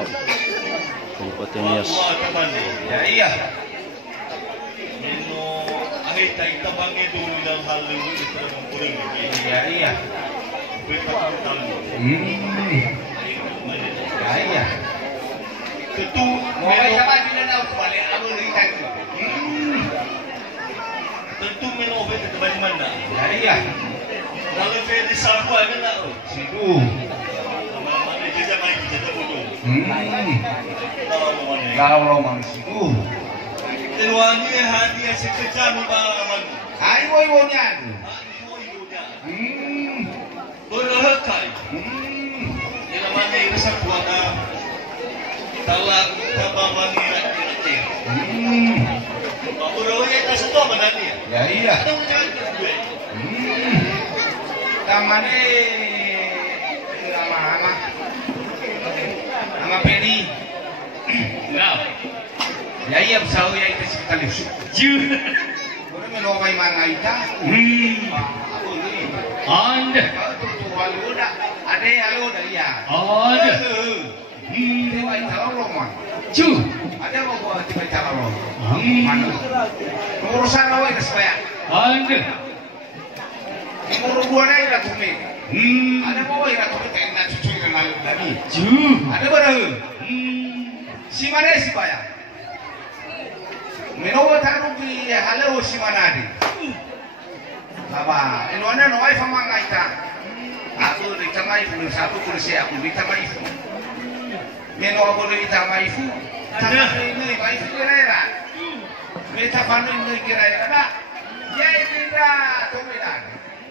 Wow. Kabupaten Nias. Ya iya. Nino ahit ay tabangi dulu dalam hal ini itu kurang. Ya iya. Ya iya. Tentu mulai sama tidak tahu balik apa lagi tadi. Tentu minum obat itu bagaimana? Ya iya. Kalau saya disalku ada tak? Situ. Mana jejak lagi jejak bodoh. Kalau mang situ. Teruangi hadiah sekejam ibaman. Ayo iwonya. Berhakai. Ini namanya besar buana. Talak tabaman ini. Bapak itu satu mana dia? Ya iya. Tamane nama Peri. Enggak. Ya iya besar ya itu sekali. Jujur. Orang melawai mana itu? Anda. Ada halo dari ya. Ada. Dewa itu lomang. Cu. Ada mau buat tiba cara lo. Mana? Urusan lo itu supaya. Anda. Umur dua nih ratu mi. Ada mau ratu mi tengah cucu kenal lagi. Cu. Ada berapa? Si mana si paya? Menowo taruh di halo si mana di? Apa? Ilmunya noai sama ngaita. Aku ditamai pun satu kursi aku ditamai pun. Menowo boleh ditamai pun. Tapi ini baik kira-kira. Mereka pandai ini kira-kira. Nah, jadi tidak tominan.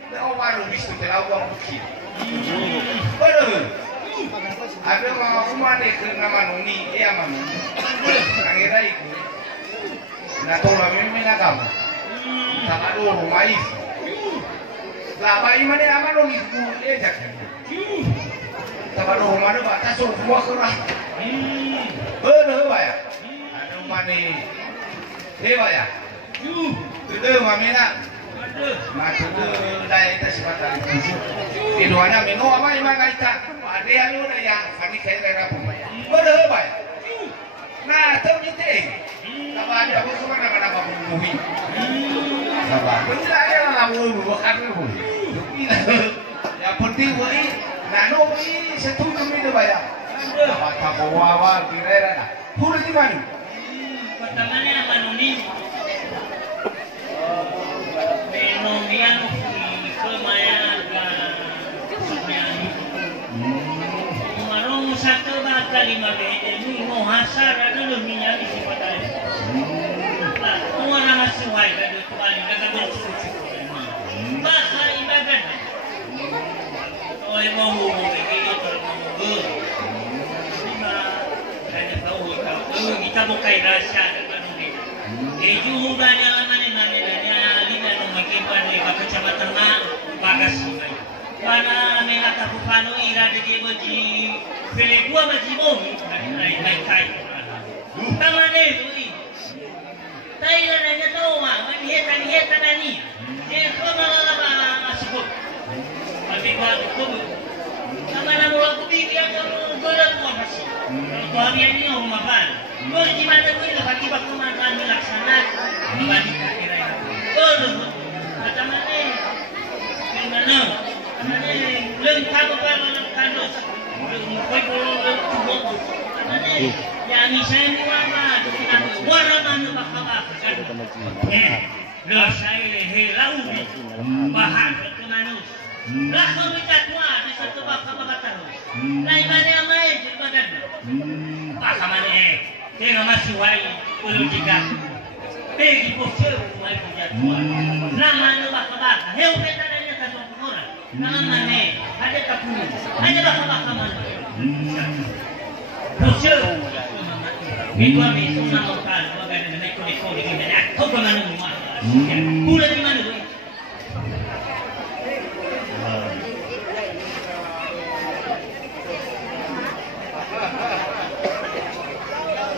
Dah baru bisa terlalu bukit. Betul. Ada orang rumah ni kena manuni, ia manu. Angira itu. Nak tahu lah memang nak kamu. Tak ada rumah itu. Lama ini mana aman orang itu ejak. Tak ada rumah tu batas semua kerah. Betul bayar. Ada rumah ni. Dewa ya. Itu mami nak. Macam tu dah itu sebatan. Keduanya minum apa yang mana kita? Ada yang lu dah ya. Kami kaya dah pun. Betul bayar. Nah, tahu ni teh. Apa ada apa semua nama bumi. Apa? Betul ada lah bumi bukan bumi. Yang penting bumi. Nano bumi setuju ni bayar. Apa tak bawa kira-kira nak. Puluh di mana? Pertamanya manuni. Menungian kemayan marung satu bata 5 ini mau hasar ada lebihnya di sifat air. Nah, orang masih wae ada kembali kata bersyukur. Bahasa ibadah. Oh, mau begitu terus. Kita tahu kita bukan rahasia dengan ini. Keju banyak kecamatan Bagas. Mana mereka kapupano ira de boji pelegua boji bomi ai kai. Tamane itu. Tayo na niya to ma, manheta na ni. Ko masukot. Pagbiwa ko. Tamana mo ako bigyan ng dolar mo kasi. Bahagian niyo humaban. Kung di man ko ito pag-iba ko man laksana, di ba di kira. Tamane. Ano? Leng tago pa ng kanos. Koy ko tubo. Yang isa ni wala, wala man bakaba. Lo sai helau. Bahan ko manus. Lakon mi tatwa di satu bakaba tahu. Lai bade amai di badan. Pakamane. Kena masih wai ulu jika. Pegi poseu mai pujatwa. Nama no bakaba. Heu kata Nama ni ada kapur, ada bakal mana? Bocor. Itu itu nama lokal, bagaimana nak ikut di mana? Kau kemana rumah? Pulang di mana tu?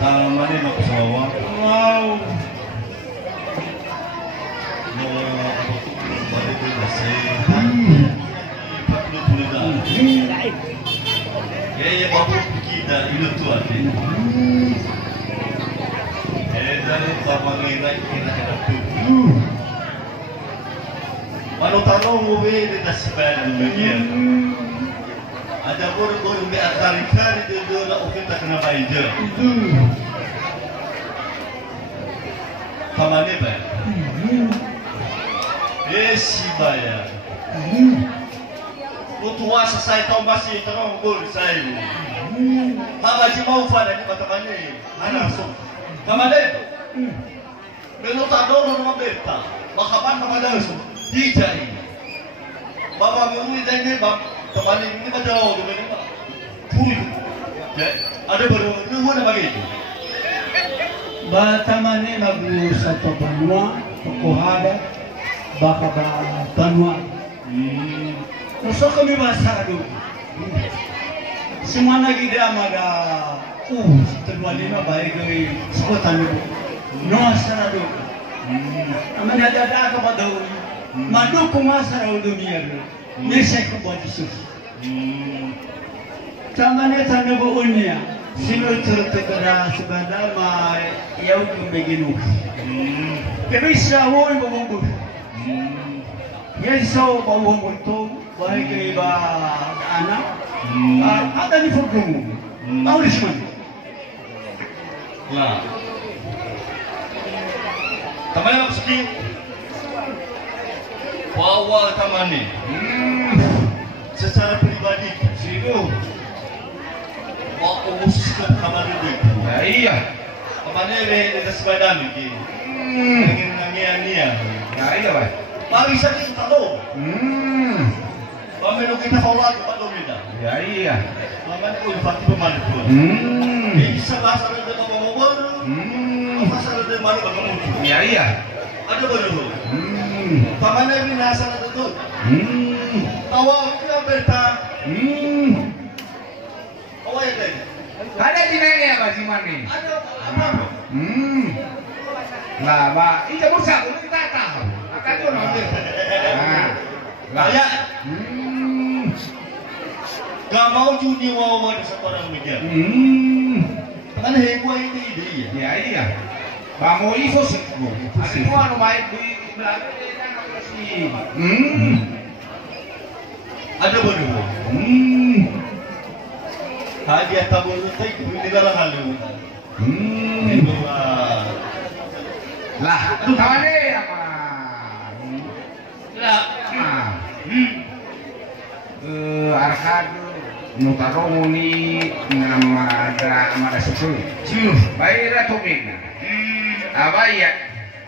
Taman ni nak sawah. Wow. Balik ke Mesir. babu kita itu tuan. Dari kamangirai kita ada tu. Malu tanong mo di tasban bagian. Ada guru di akar itu dulu kita kena bayar. Kamane ba? Esse bayar. Utua sa sai tombasi tanong gol sai. Haga mau fala ni batamane. Ana so. Kamane. Melo tadoro no aberta. Bakapan kamane so. Dijai. Baba mulu dijai bab kamane ni bajao do ni ba. Puri. Ya, ada baru ni mana bagi itu? Batamane nagu sa banua, tokohada, baka ba banua. Nusa kami bahasa dulu. Semua lagi dia ada setelah lima baik dari sekolah dulu. Nusa dulu. Aman ada kepada madu kumasa dunia dulu. Nesek kepada susu. Tamane tanda buunya. Sino tertekara sebentar mai yau kembeginu. Tapi sahoi bobong. Yes, so bawang itu baik iba anak ada di forum. Tahu semua. Lah. Tamanya meski bawa tamani. Secara pribadi situ mau khusus ke kamar itu. Ya iya. Kamane le sepeda miki. Ingin ngia-ngia. Ya iya, Pak. Mari saja kita tahu. Pamelo kita kaulah kepada domina. Ya iya. Maman pun fakti pemalu pun. Bisa bahasa ada ngomong-ngomong. Bahasa ada malu ngomong. Ya iya. Ada baru. Pamane ini bahasa ada tu. Awak kita berta. Awak ya kan. Ada di mana ya Pak Simani? Ada apa? Lah, Pak, itu bursa kita tahu. Akan tu nanti. Lah ya. Gak mau judi wawa di seorang meja. Kan heboh ini dia. Ya iya. Kamu itu sih. Semua anu baik di belakang sih. Ada baru. Hadiah tabur itu ini dalam hal itu. Lah, kawan ni apa? Lah. Arkadu nutarong ni nama ada susu. Bayar tu mina. Abaya.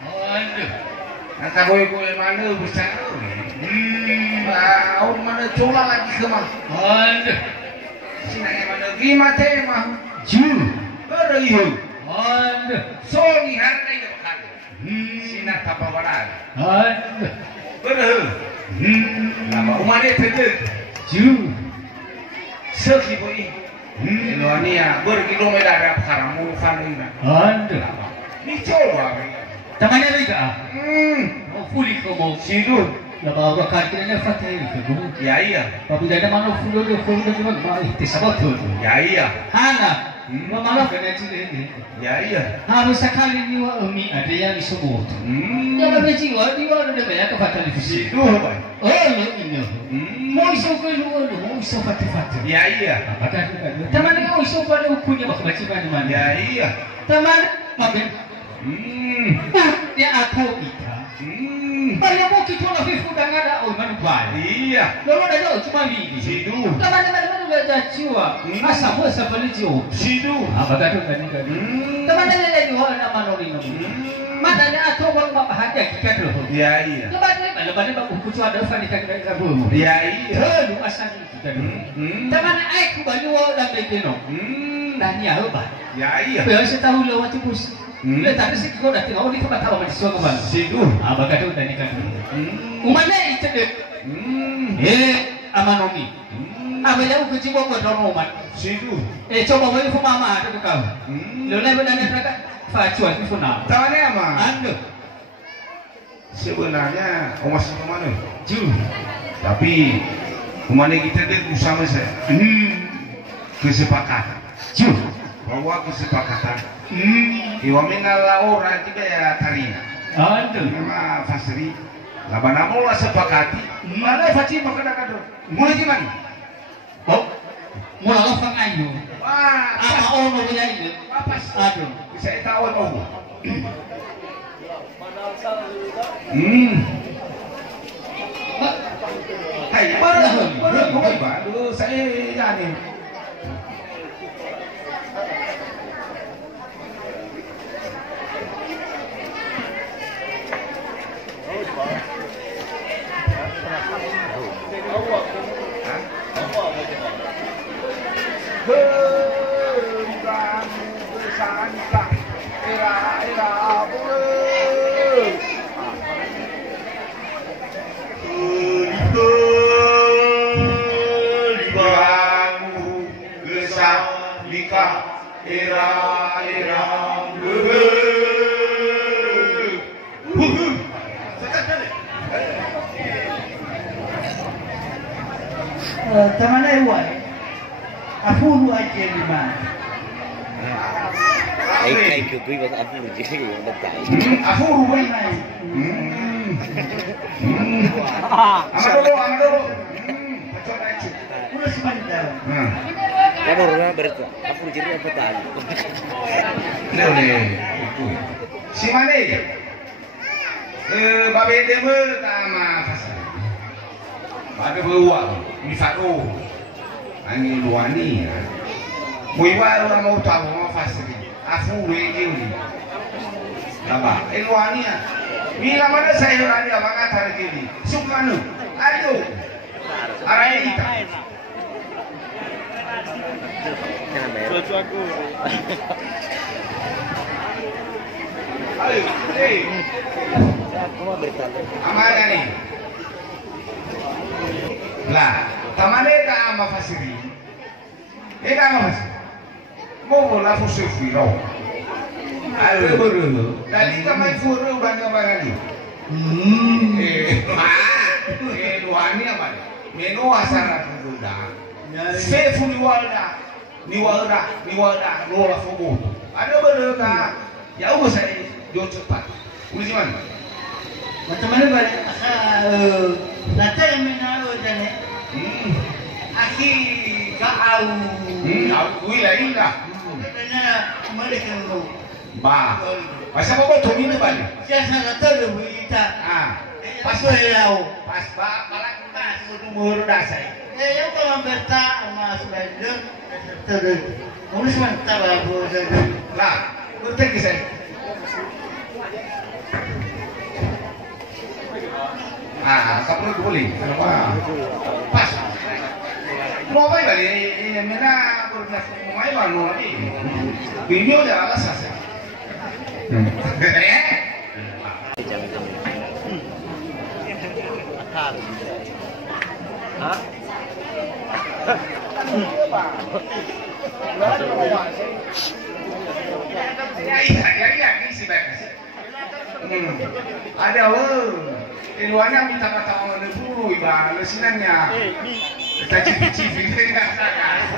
Aduh. Nata boy mana besar. Awak mana coba lagi ke mah? Aduh. Sini mana gimana mah? Beriu. Aduh. Songi harga itu kan. Sini apa barat? Aduh. Beriu. Nama umane tete. Seki boy. Indonesia berkilometer ada karamu falina. Aduh. Ni coba. Tamanya juga. Oh, fuli como Sidu. la bawa kartunya fatih itu. Ya iya. Tapi ada mana fulu cuma itu sebab tu. Ya iya. Hana. Mama kena ciri ini. Ya iya. Harus sekali ni wa umi ada yang disebut. Jangan berjiwa di mana ada banyak kefatali fisik. Sidu boy. Oh, ini. Mau iso ke luar, mau iso fatih-fatih. Ya iya. Apa dah kita? Teman kau iso pada ukunya baca mana? Ya iya. Teman, maben. Dia atau kita. Banyak mau kita nak fifu dengan ada orang baik. Iya. Lalu ada cuma ini. Sidu. Teman-teman sudah jiwa. Asal pun seperti jiwa. Sidu. Apa kata kan? Teman-teman ada dua nama nolino. Mana atau orang bahagia kita dulu. Ya iya. Lepas baku kucu ada fani kan kita belum. Ya iya. Lu asal kita dulu. Teman aku banyu dan begino. Dan ya apa? Ya iya. Biasa tahu lewat bus. Letak di situ dah tengok ni tempat tahu macam suaka mana. Sidu. Apa kata tadi kan? Umane itu deh. Amanomi. Apa yang aku cium kau dorong umat. Sidu. Coba bagi mama ada kau. Lalu benar mereka facuan itu nak. Tahu apa? Anda. Sebenarnya omas mana? Tapi kemana kita dek bersama saya. kesepakatan. Bahwa kesepakatan. Iwamina orang tiga ya tarina. Aduh. Nama fasri. Labana mula sepakati. Mana faci makadakado. Mulai gimana? Oh. Mula lapang ayo. Wah, Apa ono punya ini? pas. Aduh. Bisa tahu aku. Hai, baru saya jadi. Teman Ewan, aku lu aja di mana? Ay kukui bang abu jadi yang betul. Aku lu mana? Amadoro. Udah sebentar. Kamu rumah berita. Abu jadi apa tadi? Si mana? Babe demo nama fasal. Babe bawa mifado. Ani luani. Muiwa orang mau tahu mau fasal. Afu wewe. Apa? Luani ya. Bila mana saya luani apa kata lagi? Sukmanu. Ayo. Araya kita. Cucu aku. Ayo, hey. Aku mau berita. Amana nih. Lah, tamane ka ama fasiri. Eka ama fasiri. Mau bola fusufiro. Ayo buru. Dali ka mai furu banga bangani. Luani apa? Meno asara kuda. Sefu ni walda. Ni walda lola fogo. Ada buru ka. Ya ugo saya jauh cepat. Udah gimana? Macam-macam balik. Latar yang menaruh dan aki kau. Aku lain lah. Karena mereka itu. Ba. Masa apa tuh ini balik? Siapa latar tu kita. Pas lau. Pas ba balak pas umur dasar. Yang kalau berta mas Bandung terus. Mungkin sebentar aku jadi. Lah, betul ke saya? Kapal boleh. Kenapa? Pas. Mau apa balik? Ini mana berkas mau apa mau lagi? Video dah alas saja. Hah? Ya, ini sih bagus. Ada Iluannya minta kata orang dulu, iba lesinannya. Kita cipi-cipi dengan sangat.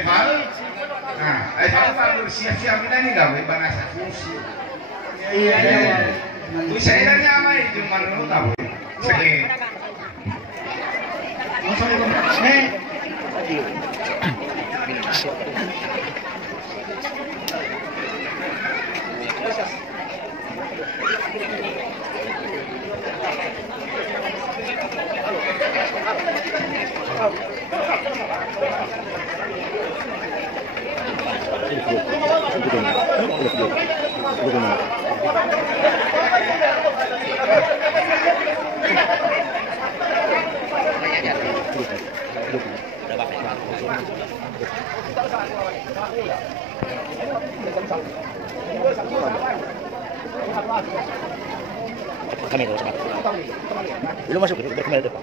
Baru, baru siap-siap ini dah, iba nasa fungsi. Iya. Saya nanya apa itu mana lu tahu? Saya. Kami terus lu masuk berkemar depan.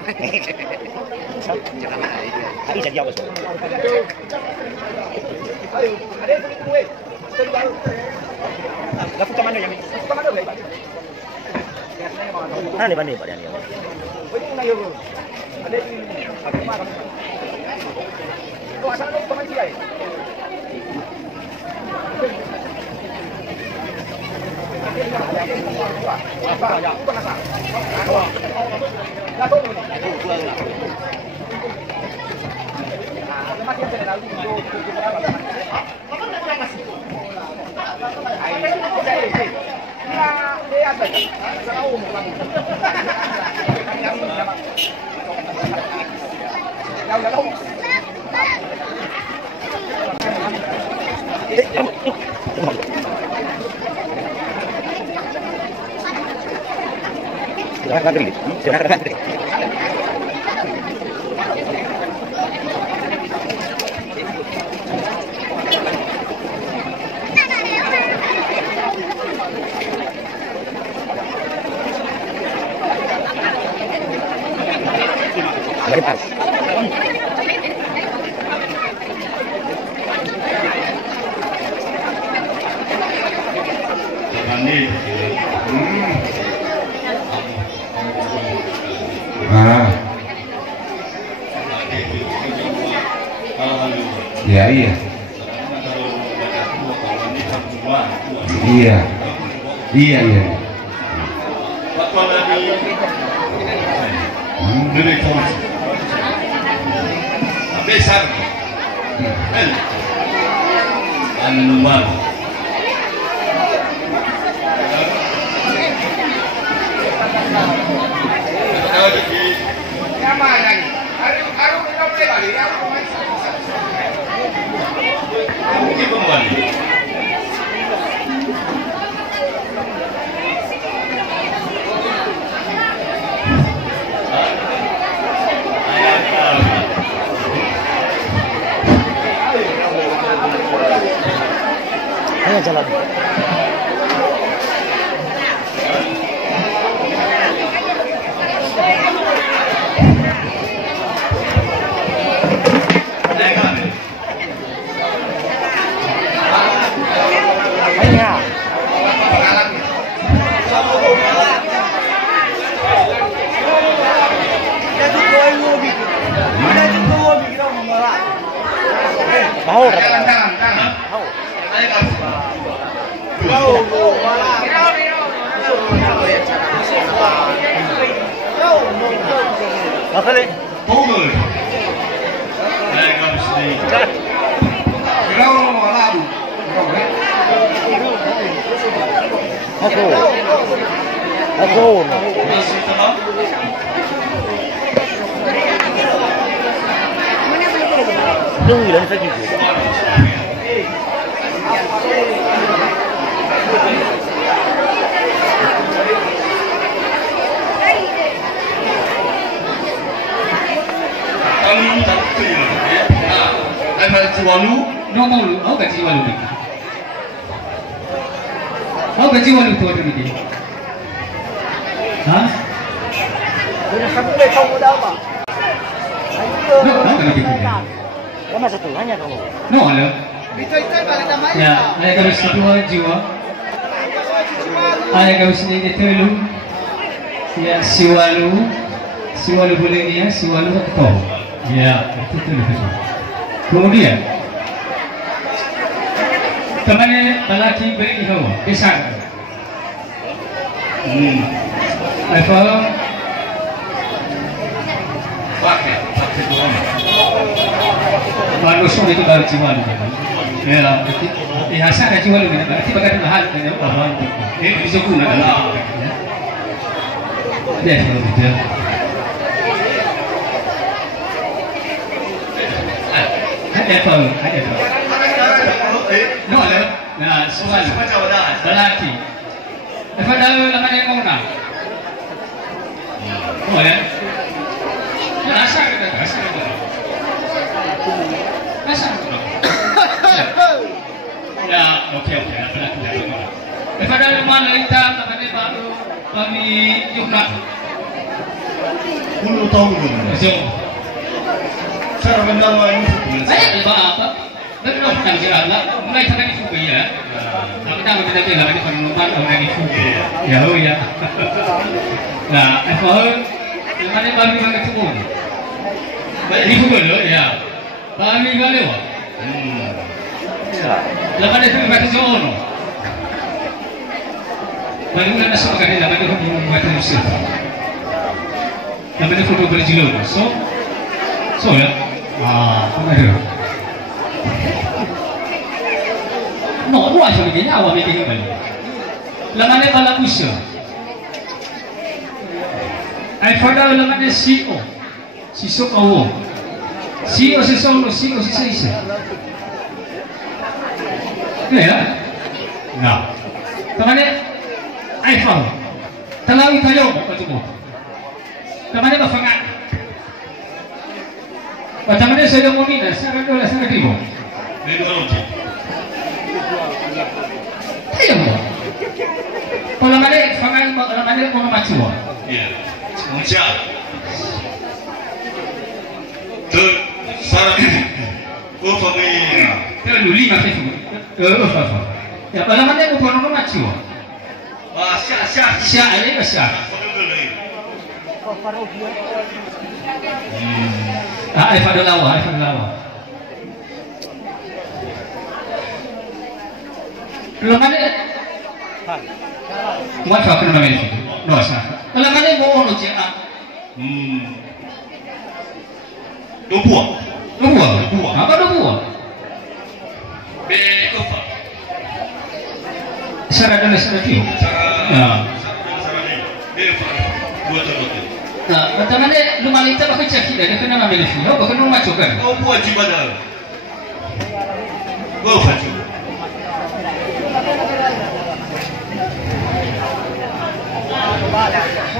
Hari saya jawab soal. Ayo, ada yang kue. Gak punya mana yang ini? Mana nih banding Pak Daniel? Ya iya. Iya. Iya iya. Besar. Anuman. Mungkin kembali. Hanya jalan. Tahu Aku. Tunggu dan lagi. Kami tak clear. Ada Ciwalu, Normal lu, mau gaji walu ni? Mau gaji walu tu ada ni? Hah? No, mau gaji ni? Lama satu hanya kamu. No, ada. Ya, ada kami satu jiwa. Ada kami sini telu. Ya, siwalu boleh ni ya, siwalu betul. Ya, itu betul. Kemudian temannya lelaki beri hawa besar. Apa? pakai Tuhan. Manusia itu baru jiwa ni. Ya, asal ada jiwa ni. Berarti bagai mahal kan orang. Bisa guna lah. Ya, betul. Ada apa? No, ada. Nah, soal. Lelaki. Apa dah lama dia mau nak? Oh ya. Asal kita. Ya, okey. Apa dah mana kita kami baru kami jumpa. 10 tahun dulu. So, Cara mendawa ini. saya apa? Betul kan kira Allah, mulai sampai itu ya. Tapi dah kita bilang lagi penumpang orang itu. Ya, oh ya. Nah, apa? Mana bagi bagi tu? Ini pun ya. Kami galewa. Laman itu berarti jono. Bangunan nasa pagkain laman itu berarti musim. Laman itu foto berjilid. So ya. Ada. No, no aja begini awal begini kali. Laman itu bala pusa. Ay pada laman itu CEO. Sisok awo. CEO sisok sisa. Ya. Nah. Temannya iPhone. Talawi tayo mo. Temannya mafangat. Temannya saya mau mina, saya dola saya ribu. Ini kalau Ayo mo. Kalau mana mau macam. Iya. Muncul. Tuh, sarap. Família. Pero lima pesos. Ya, kalau mana mau fono macam. Siya ini siya. Ay padalawa. Kalau mana What happened to me? No, sir. Kalau mana mau ono cina? Dua. Apa dua? Bekofa. Syarat dan syarat itu. Dua terus. Nah, macam mana lumayan kita pakai cekik dah. Dia kena ambil film. Oh, bukan rumah cokar. Kau buat gimana? Kau buat.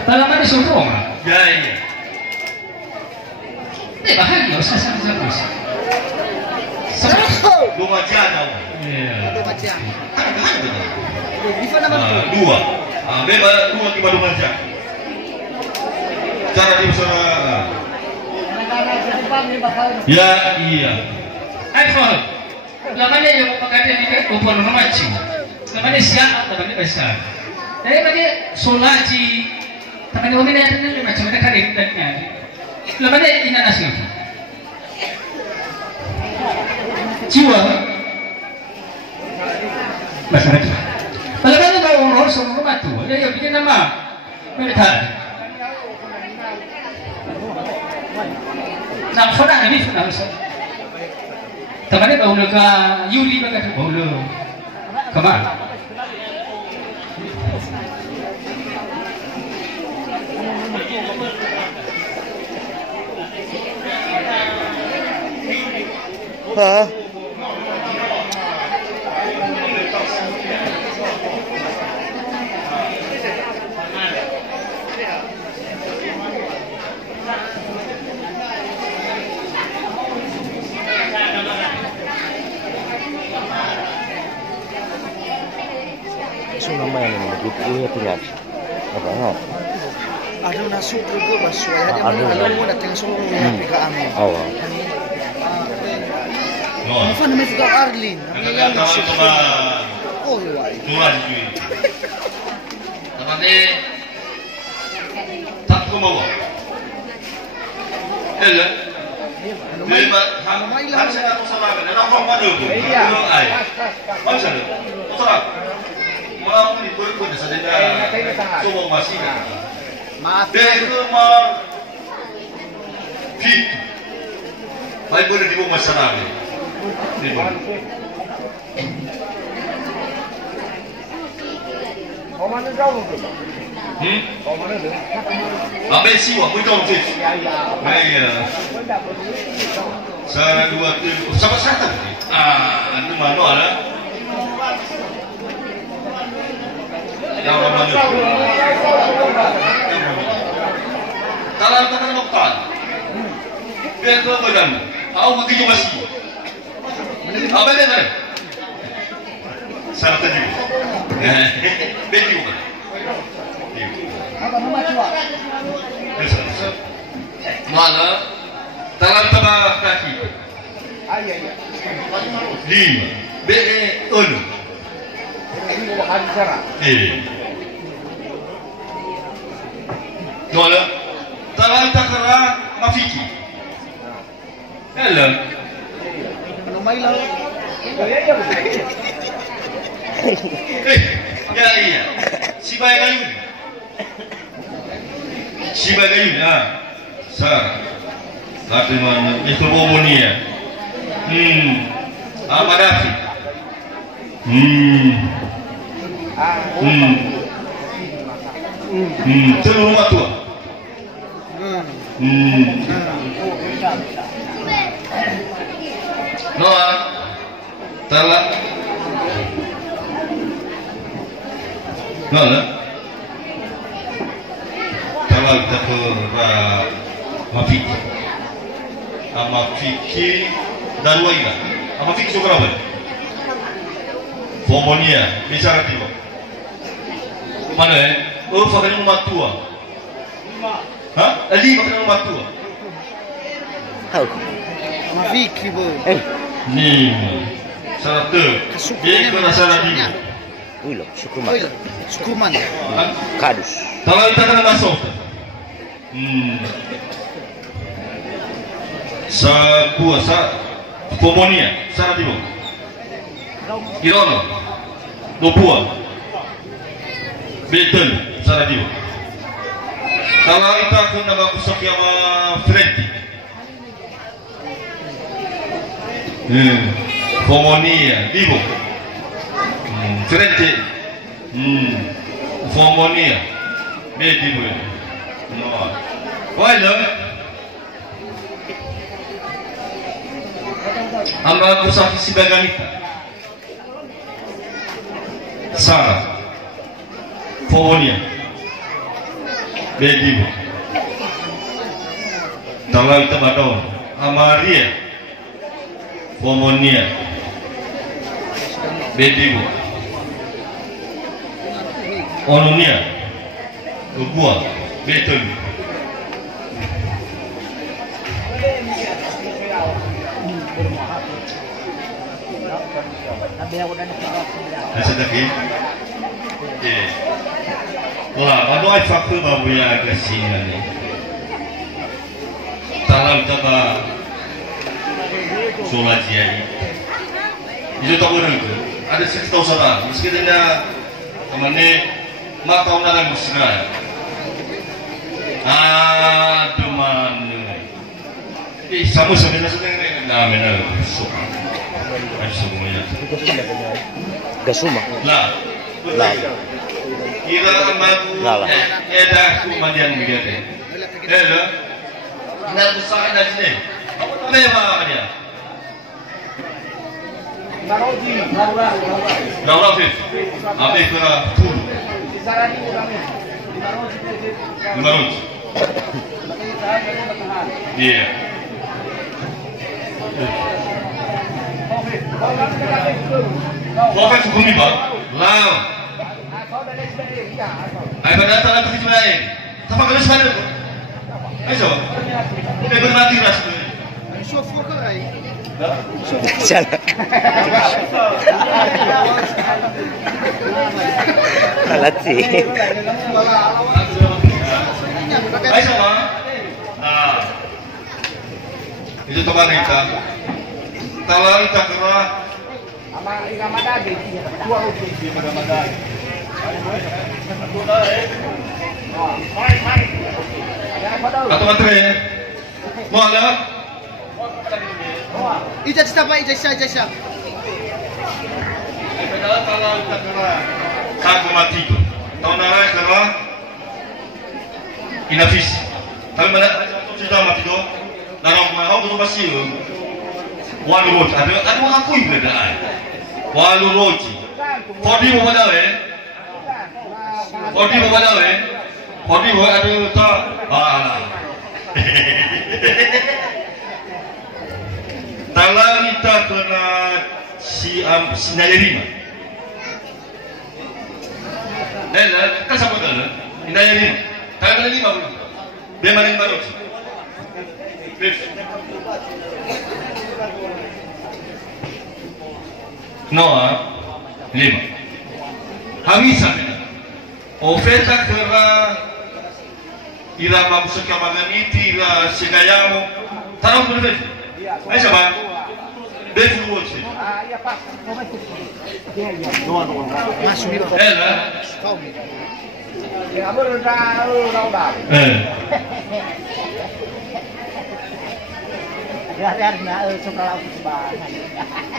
Kalau mana suruh orang? Ya. Bahagia, saya terus. Dua jam. Dua. Bebas dua tiba dua jam. Cara di sana. Ya, iya. iPhone. Lamanya yang pagkatnya ni kupon macam. Lamanya siapa? Lamanya besar. Tapi bagi solaji, tapi ni orang ni macam mana kali datanya. Lamanya ina nasi. Jiwa. Besar. Lamanya bawa orang semua matu. Dia bikin nama. Mereka. Nak fana ni fana besar. Temannya bau lega Yuli bagai bau lega. Kemana? Hah? So namanya ni begitu ya tidak. Apa nak? Ada nasi juga basu. Ada mau datang semua mereka amin. Awal. Apa namanya juga Arlin. Oh iya. Tuan juga. Tapi tak kau Ella. Lima. Harus ada usaha kan? Ada orang mana tu? Orang ay. Macam tu. Usaha. Mau ni pun saja. Semua masih. Maaf. Dekma. Fit. Baik boleh di rumah sana ni. Kau mana jauh tu? Kau mana tu? Ambil siwa, mui tahu tu. Iya. Saya dua tu, sama satu. Anu mana ada? Yang mana? Kalau kita nak makan, biar kau macam, aku begitu masih. Apa dia ni? Salah tadi. Begitu kan? Apa nama cua? Mana? Tangan tengah kaki. Iya. 5. Unu. Ini bahan cara. Dua. Tangan tengah mafiki. Hello. Kamailaw. Ya iya. Si Bagayun. Si Bagayun Sar. Kati mana? Itu Bomonia. Amadafi. Telur matua. Noah. Talak. Noah. Talak takut mafiki. Mafiki dan waira. Mafiki suka apa? Bomonia. Bicara tiba. Mana? Oh, fakir rumah tua. Hah? Ali fakir rumah tua. Tahu. Maviki bo. Ni. Satu. Dia kena salah dia. Wilo, Sukuman. Oil. Sukuman. Kadus. Kalau kita kena masuk. Sa Bomonia. Salah tiba. Irono. Lopua. Betul, salah dia. Kalau kita kena bagus sama Freddy. Bomonia, Ibu. Freddy. Bomonia. Bedi bu. No. Why lo? Amba kusaki si baganita. Sarah. Bomonia. Bedi bu. Kalau kita badau, Amaria. Bomonia. Bedi bu. Onunia. Gua. Betul. Nasa lagi? Wah, ano ay faktor babuya kasi ni? Talang taba solajiai. Itu tahu orang tu. Ada 6,000 orang. Meski dia kemana mak tahu orang musra. Aduh mana? Sama sebenarnya nama suka. Semuanya. Gasuma. Lah. Kira Lah. dah kemudian begitu. Dah. Nak usaha dah sini. Memang dia. Laura Fif. Apa kira pun? Marut. Iya. Fokus bumi bang. Lau. Ayo pada datang lagi ke lain. Apa kalau sebenarnya? Ayo. Kita mati ras. Sofo ka ay. Salah. Salah sih. Ayo sama. Itu teman kita. Kalau kita kena atau matre mau ada Ija siapa Ija. kalau kita kena kagu mati itu tahun lalu kena inafis tapi mana sudah mati itu darah mau tu pasti walu roti ada aku itu dah walu roti Fodi mau pada Fodi mau ada tak kalau kita kena sinayarima kan siapa tu sinayarima kalau kena lima dia mana yang baru Noah 5 Hamisa oferta kera ila mamsuka maganiti ila sigayamo tarang berbeda ayo coba Devo hoje. Masuk ni. Lah. Kau.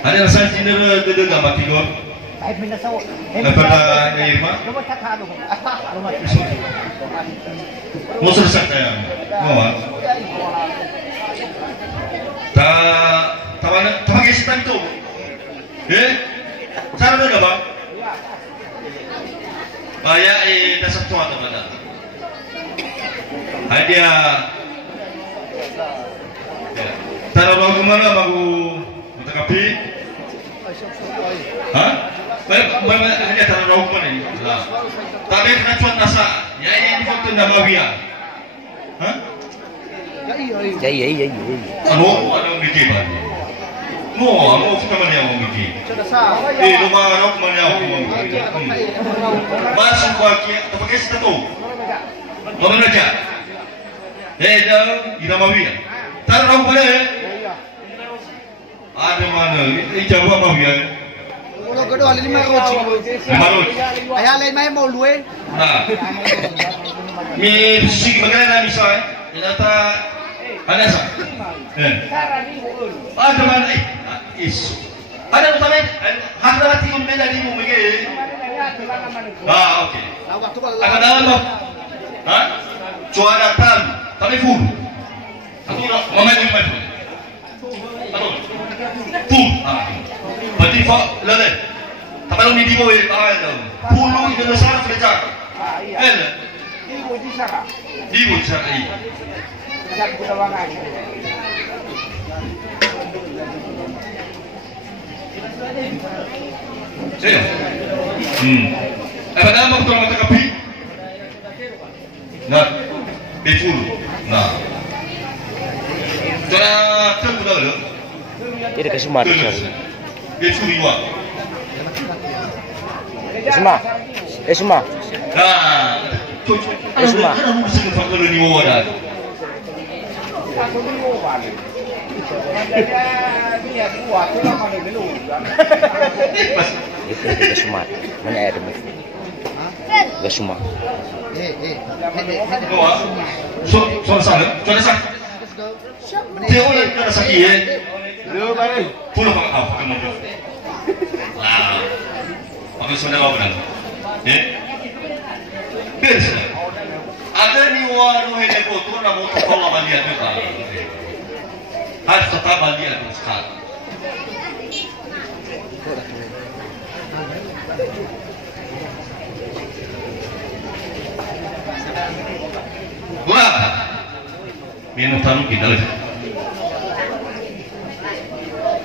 Ada rasa cendera tu dah mati dulu. Lepas Irma. Musuh saya. Mau. Tahu kisah itu. Cara tu apa? Bayar dasar tua tu mana? Dia cara bagus mana bagus untuk kapi? Hah? Mana hanya cara bagus mana ni? Tapi nak cuat nasa, ya ini faktor Nabawiyah. Hah? Iya. Anu ada orang bikin apa? Anu kita mana yang bikin? Rumah orang mana yang bikin? Masuk bagi, tapi kita tu. Mana aja? Dah, Nabawiyah. Taruh mana? Ada mana? Ini jauh apa dia? Kalau kedua 5 roci. 5 roci. Ayah lain main mau luwe. Nah. Mi sisi bagaimana misalnya? Data ada sah. Ada mana? Is. Ada utama. Hak hati pun beda di mu begini. Okey. Waktu kalau Akan dalam. Hah? Cuaca datang, tapi full. Aku nak main ni main. Aduh. Full. Berarti fak lele. Tapi lu ni di bawah ada. Full lu di besar kerja. Di bawah ini. Saya. Apa nama betul mata kapi? Nah, betul. Nah. Cara terbuka dulu. Tidak kasih mati. Betul juga. Semua. Nah, Semua. Ada musim faktor ni wadah. Itu semua. Mana ada musuh? Gak semua. Soal sana, soal sana. Dia orang ada sakit ya. Pulau apa kamu tu? Lah, apa sudah kau benar? Biasa. Ada ni warung ini kotor, namun kalau balik tu tak. Harus tetap balik tu sekarang. Wah, minum taruh kita lagi.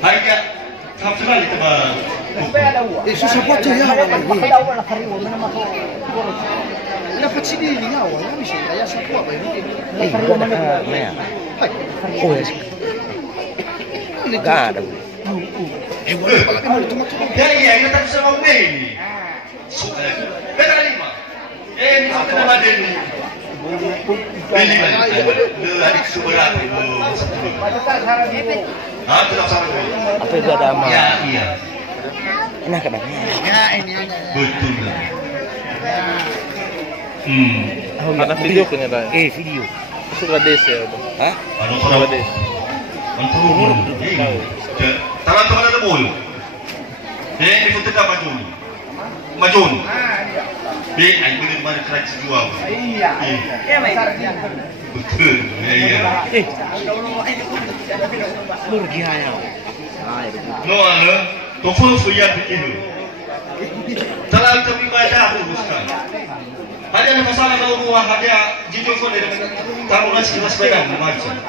Harga kamu sekali tu bang. Susah baca ya. Dapat sini ni awal, mesti ayah siapa apa ini? Mana? Oh ya. Gak ada. Ya, kita tak bisa ngomong ni. Betul lima. Ni kita nama dia ni. Beli balik. Adik seberat itu. Tidak salah. Apa itu ada amal? Ya, iya. Enak kan? Ya ini ada. Betul. Ada video kenyataan. Video. Suka desa. Hah? Ano sudah ada? Antum. Talan tu ada bol. Ini foto tak majun. Majun. Ay boleh mana kerja jual. Iya. Betul. Iya. Murgi hanya. No ano? Tofo suya begitu. Talan tu ibadah teruskan. Ada yang masalah kalau rumah ada jujur pun dari tamu nasi sepeda macam.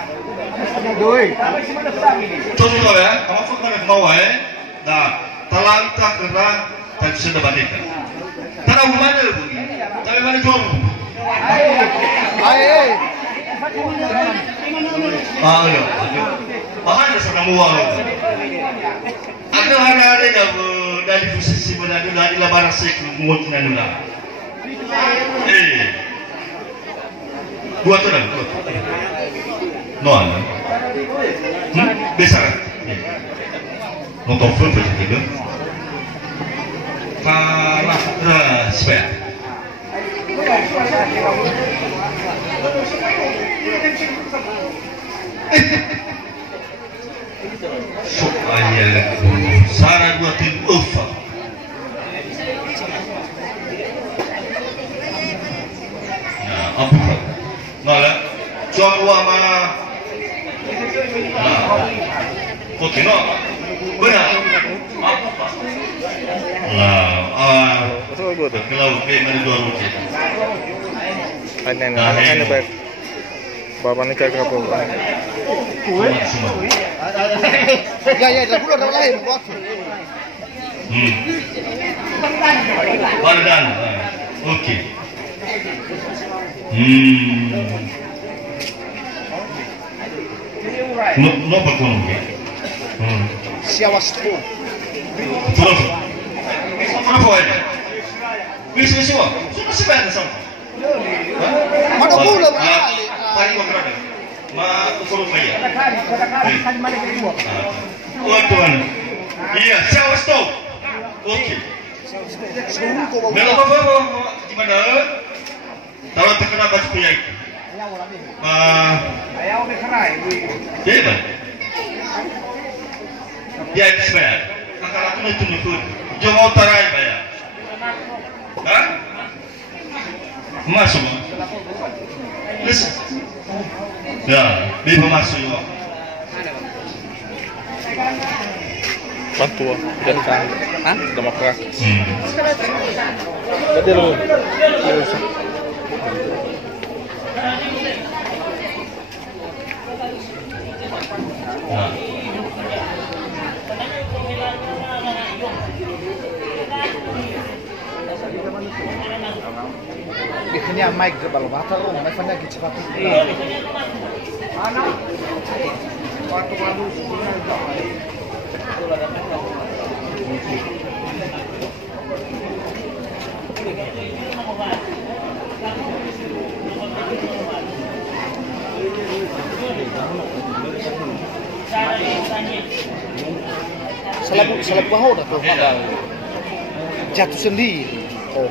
Contoh ya, kamu pun mana mau nah, talang tak kerana tak sudah balik. Tanah mana tu? Tapi mana jom? Ya. Bahaya sana mual. Ada dari posisi mana dari labaran sekul muatnya dulu. Dua tu dah. Besar. nonton film begitu. Para siapa? Soalnya sarang dua tim Ufa. Nah, apa? Nala, coba mana? Oke, no, benar. Apa? Nah, Betul gue tuh. kalau kayak mana dua rugi. Aneh baik. Bapak nikah ke apa? Ya, lagu lo dah lain buat. Badan, oke. No berkunjung ya. Siawas tu. Betul. Apa ini? Bisa. Sudah sebentar sama. Mana pula Paling berapa? Ma ukur kaya. Kan mana kedua. Tuan. Iya, siapa stop? Oke. Sebelum kau bawa. Melo apa? Di mana? Tahu terkena baju punya itu. Ayaw may karay. Jadi ba? Dia itu sebenarnya. Akala tu nak tunjuk. Jangan tarai bayar. Hah? Masuk. Listen. Ya, dia masuk juga. Bantu dan kan. Hah? Demokrat. Jadi lu. Ini mic kalau mata lo, mic mana kita cepat. Mana? Waktu malu Salah bahu dah tu jatuh sendiri. Oh.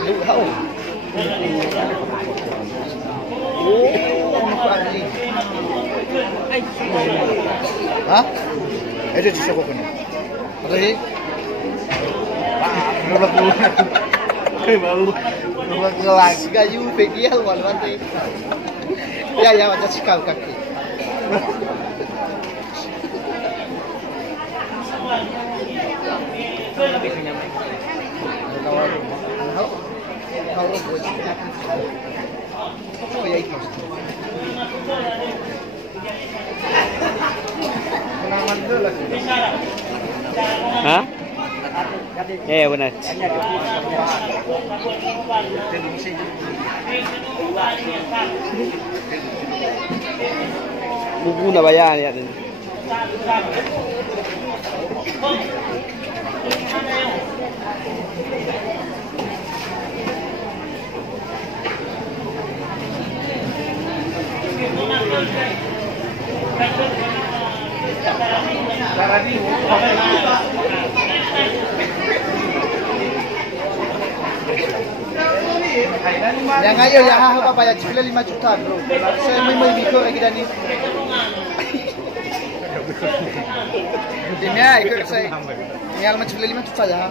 Lu tahu? Hah? Itu siapa punya? Ada baru ngelag gayu begial walau nanti. Ya macam sikal kaki. Hah? Ya benar. Buku na bayar ya. Yang ayo ya apa bayar cipta 5 juta bro. Saya mau mikir lagi dan ini. Ini ya ikut saya. Ini alamat cipta 5 juta ya.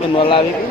Menolak itu.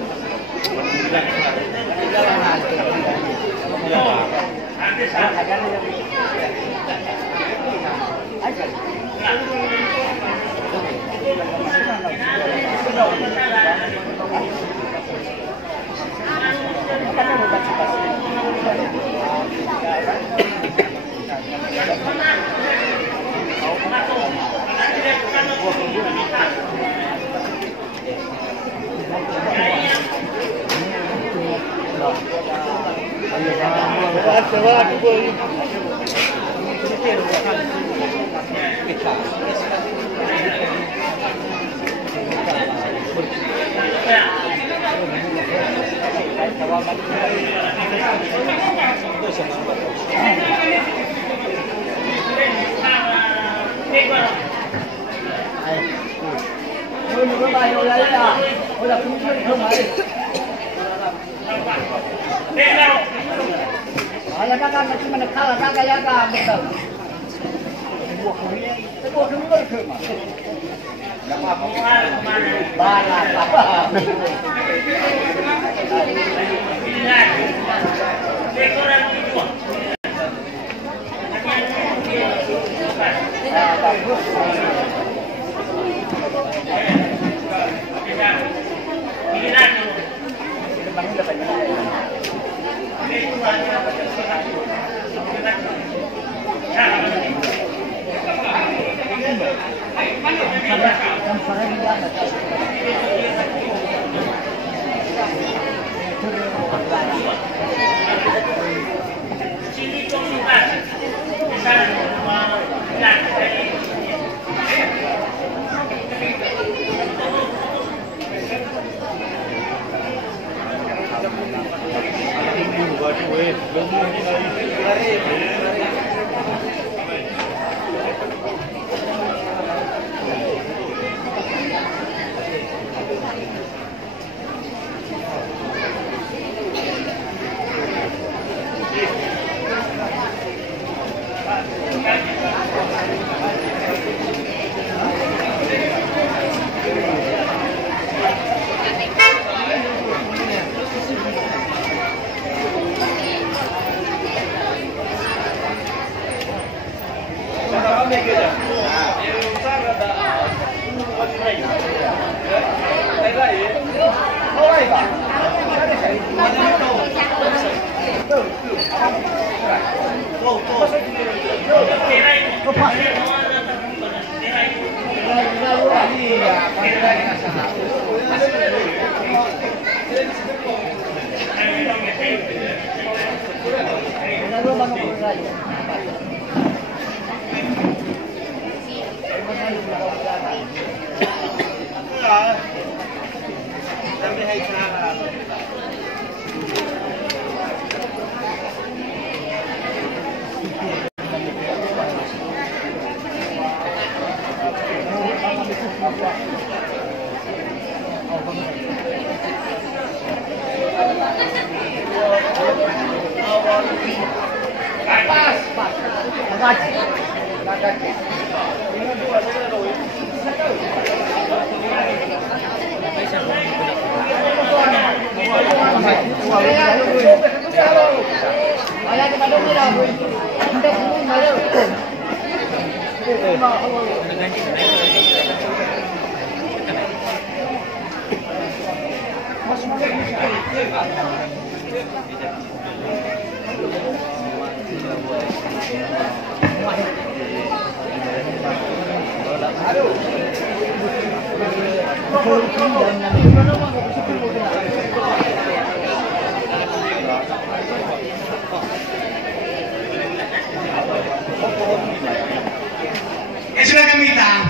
Sudah kami tahu,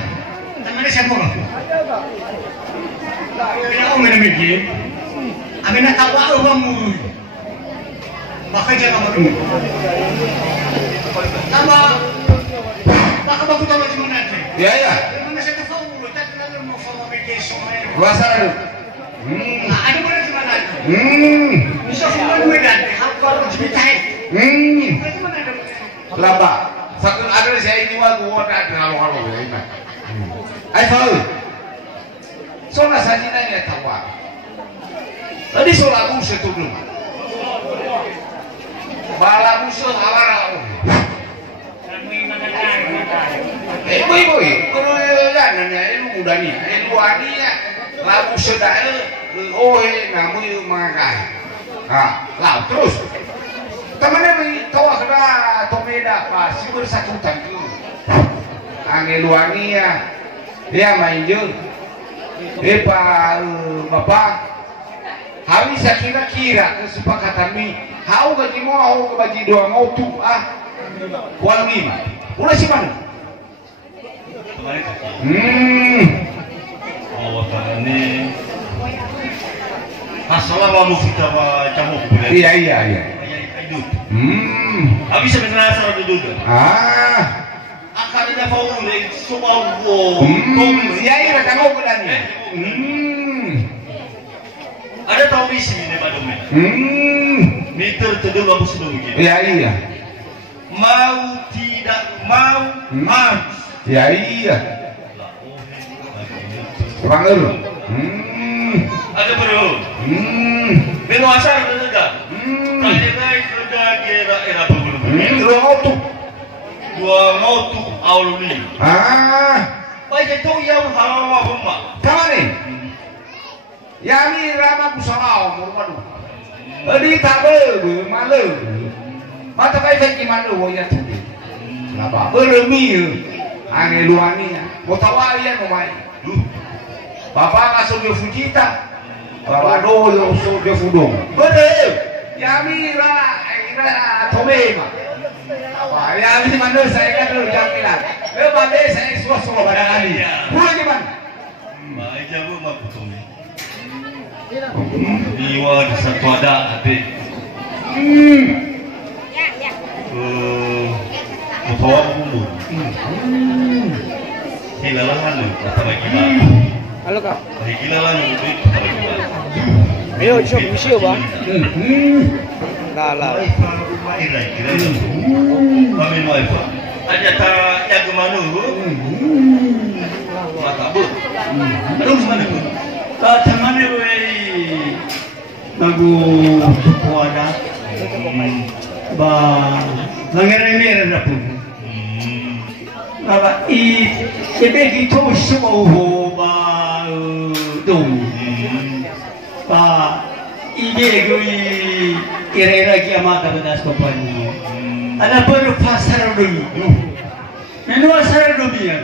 teman saya boleh. menemikin. Amin nak tawa orang mulu. Maka jangan makan. Nama. Tak bagus tahu di mana tu. Ya ya. Mana saya tahu mulu. Tak kenal mau forma mediation. Bahasa lu. Ada mana di mana? Bisa semua Medan. Kalau cepetai. Mana ada? Laba. Sakit ada saya ini waktu ada halo-halo ya ini. Ai tahu. Soalnya saja ni tahu. Tadi soal musuh tu belum. Bala musuh awal. Ibu, kalau yang nanya itu mudah ni, itu aninya lagu sedaya, namu makan, lalu terus. Temannya tahu kena tomeda pasti bersatutan tu. Angin luania, dia main je. Bapak, habis kira-kira kesepakatan ni, hau gaji mau gaji dua mau tu kual lima. Ulah si mana? Awak ni masalah walau kita macam apa? Iya. Hidup. Habis sebenarnya saya duduk. Akan ada faul lagi semua. Iya tanggung bulan ni. Ada tahu misi ni madam. Meter tu dulu aku sudah begini. Iya. Mau tidak mau harus. Iya. Orang dulu. Ada baru. Beno asar juga. Tadi baik sudah era berburu. Dua motu awal ni. Baik itu yang hawa rumah. Kamu ni? Yang ni ramah kusala rumah tu. Adi tak malu. Mata kaya gimana wajah tu? Apa? Bermi. Angin luar ni. Mau tawa dia mau main. Bapak kasih dia fujita. Bapak doyo so dia fudong. Betul. Yami ra tomema. Apa? Yami mana saya kan dulu jaminan. Lepas saya suara barang kali. Pulang gimana? Baik jago mak betul ni. Iwa di satu ada tapi. Bawa bumbu. Hilalan lu kata bagi bang. Halo kak. Hilalan lu kata bagi bang. Ayo show bang. Kalah. Kami mau apa? Ada tak yang kemana? Mata bu. Terus mana bu? Tak mana wei. Lagu kuada. Langgar-langgar ada pun. Bapa kita gitu semua dong. Ide gui kira-kira kiamat atas kompani. Ada baru pasar dulu. Menu pasar dulu ya.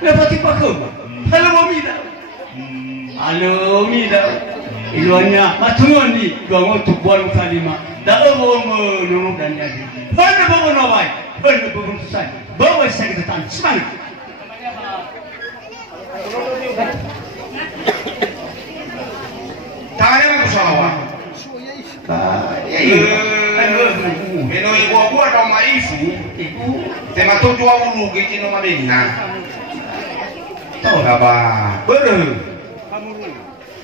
Lepas itu pakai. Halo mida. Iluannya matungan ni dua ngotu buat kalima. Dah menurut dan jadi. Mana bawa nawai? Mana bawa susah? Bawa saya kita tan. Semangat. Tanya aku salah. Meno ibu atau maifu. Tema tu jual ulu gigi nama bina. Tahu apa? Betul.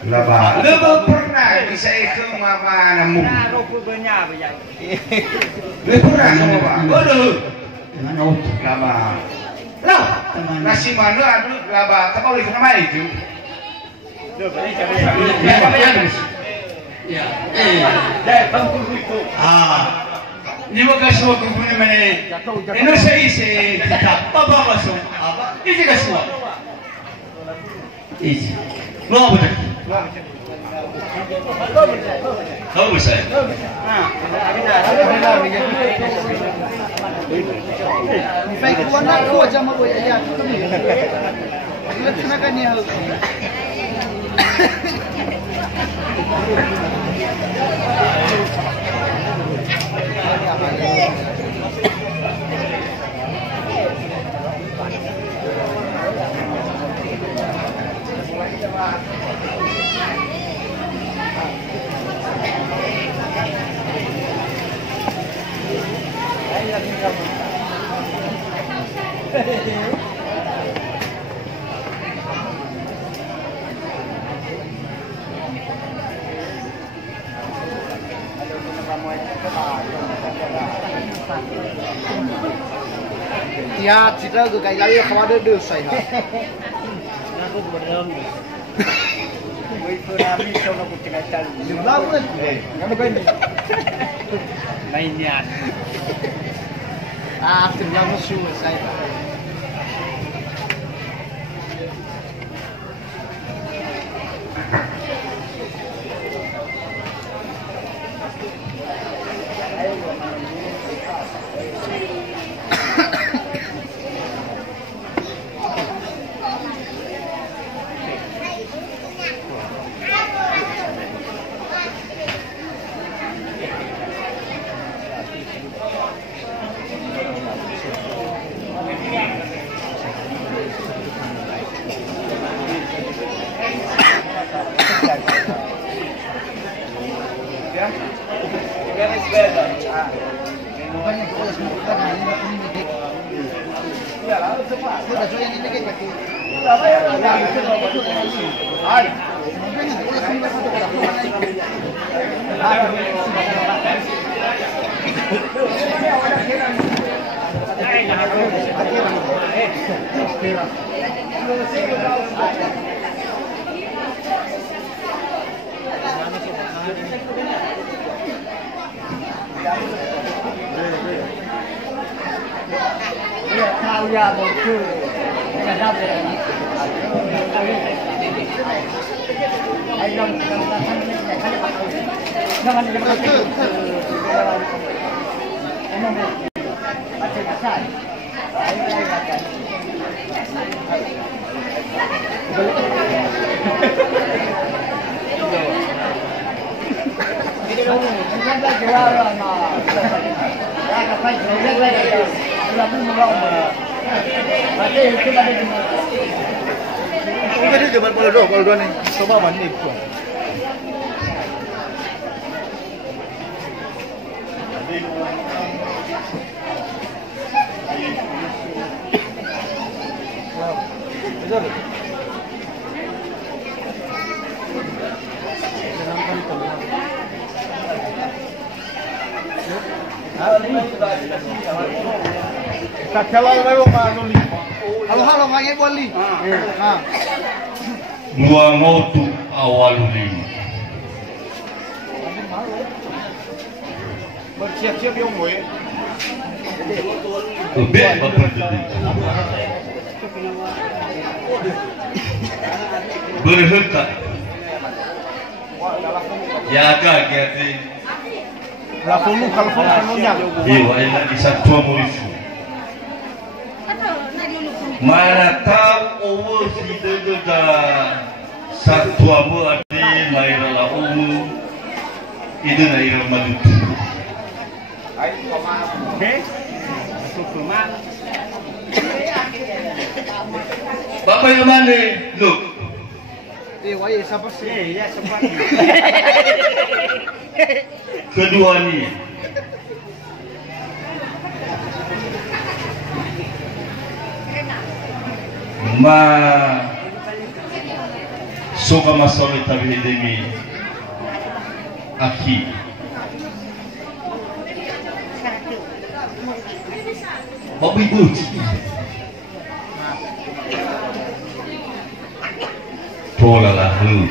Laba pernah bisa ikut mama namu. Pernah sama pak. Betul. Laba. Lah, nasi mana ada laba? Tak boleh nama itu. Ni waktu semua kumpul mana? Ini saya kita apa masuk? Apa? Ini kita semua. Ini. Lo apa tu? Tahu besar. Baik, warna kuat jam apa ya? Lihat nak ni hal. Ya, cita ke kayak lagi kawan ada saya. Aku berdalam. Woi, kami coba aku tengah cari. Jumlah pun deh. Kamu kan ni. Mainnya. Jumlah musuh saya. Kita coba kalau dua nih, coba mana nih? Betul. Kalau halo nggak boleh. Dua ngotu awal lima. Bersiap-siap yang gue. Lebih berpendidi. Berhentak. Jaga kati. Kalau punya. Iya, ini di satu musuh. Mana tahu si deda satu abu adi maira la itu naira malutu. Bapak yang mana? Look. Wahai siapa sih? Ya siapa? Kedua ni. Ma soka masalah tabi demi aki babi but pola lah lu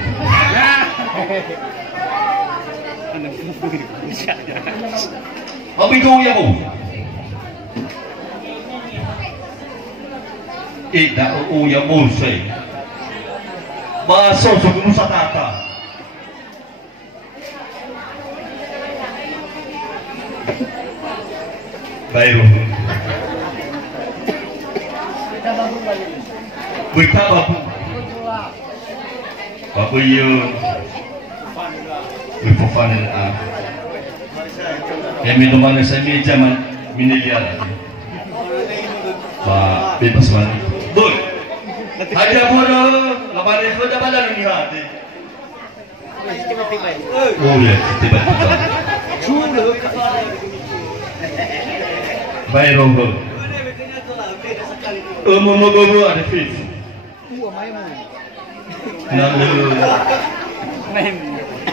babi tu ya bu dah ya bu saya baso suku Nusa Tata baru kita bapu yo berpapanan yang minum mana saya zaman miniliar pak bebas mana boy ada bola lawan itu ada bola ni hati oh ya tiba-tiba Baik rombong. Mogo ada fit.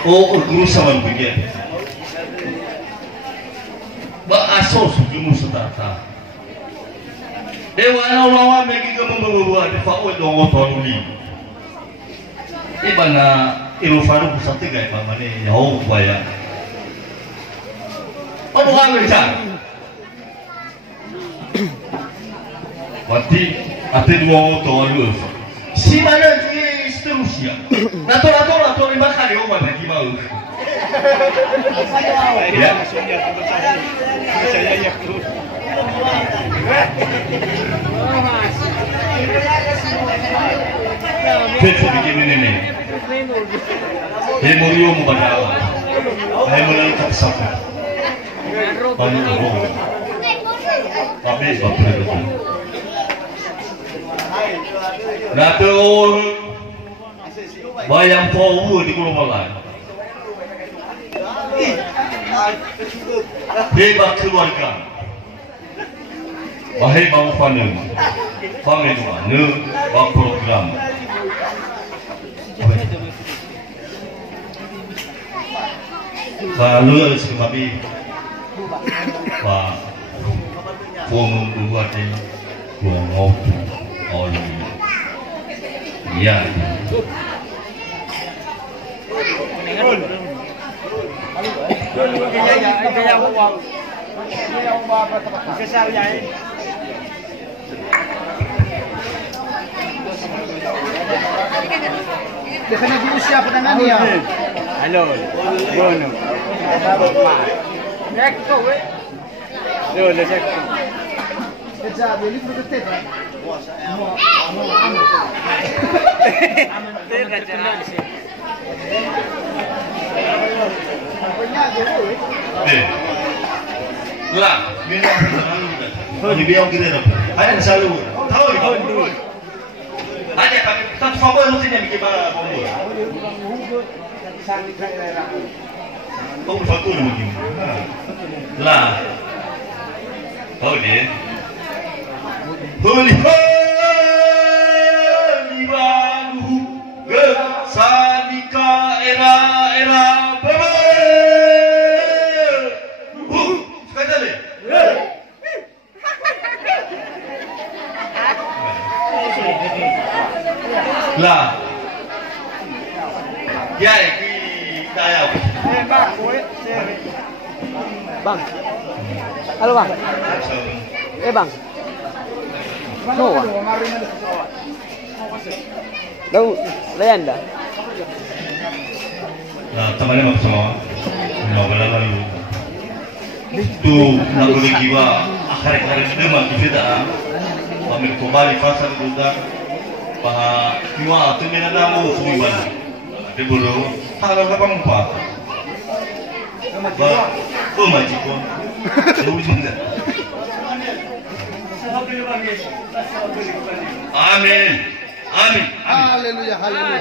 Oh, guru sama begini. Ba asos jumu setata. Dewa lawan bagi kamu membawa di faul dong otoluli. Ibana ilufaru satu gaya mana jauh bayar. Apa kamu cak? Wati ati dua otolus. Si mana sih seterusnya? Nato lima kali obat lagi mau. Ya. Betul begini nih. Memori mau berdua. Saya mulai tersapa. Banyak orang. Tapi bapak betul. Nato bayang power di Pulau Malang. Hebat keluarga. Wahai bang Fanu, Fanu bang program. Kalau sekali Pak Fonu buat ini, gua ngopi, oli, iya. Dia kena di usia penangan ya. Halo, Bono. Nek to we. Yo, le cek. Kerja beli produk teh. Lah, minum di biang kita dong. Ada selalu. Tahu di bawah. Ada tapi tak favor lu tidak bikin bala bombo. Kau berfatur mungkin. Lah. Tahu deh. Holy holy balu ge sadika era bebe. Sekali. Lah. Ya, ini daya. Bang. Halo bang. Bang. No. Đâu lên dah. Nah, temannya mau semua. Mau berlalu. Itu nak boleh kiwa akhir-akhir itu mah kita ambil kembali pasar juga. Bah kiwa tu mina namu suiban. Ada bulu. Kalau kapang empat. Bah, majikon. Ujungnya. Amin. Amin. Haleluya, haleluya.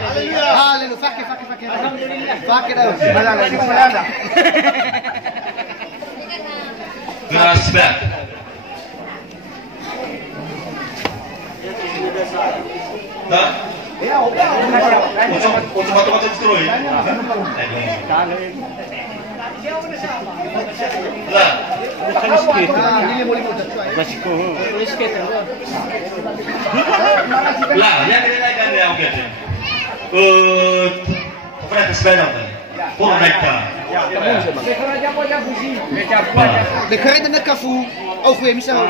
Haleluya. Fakir. Alhamdulillah. Fakir dah. Gerasbak. Dah. Untuk mata-mata terus. Lah. Lah, yang dinaikkan dia oke. Pernah kesepeda tadi. Pura naikkan. Dekat dengan kafu. Oh, kue misal.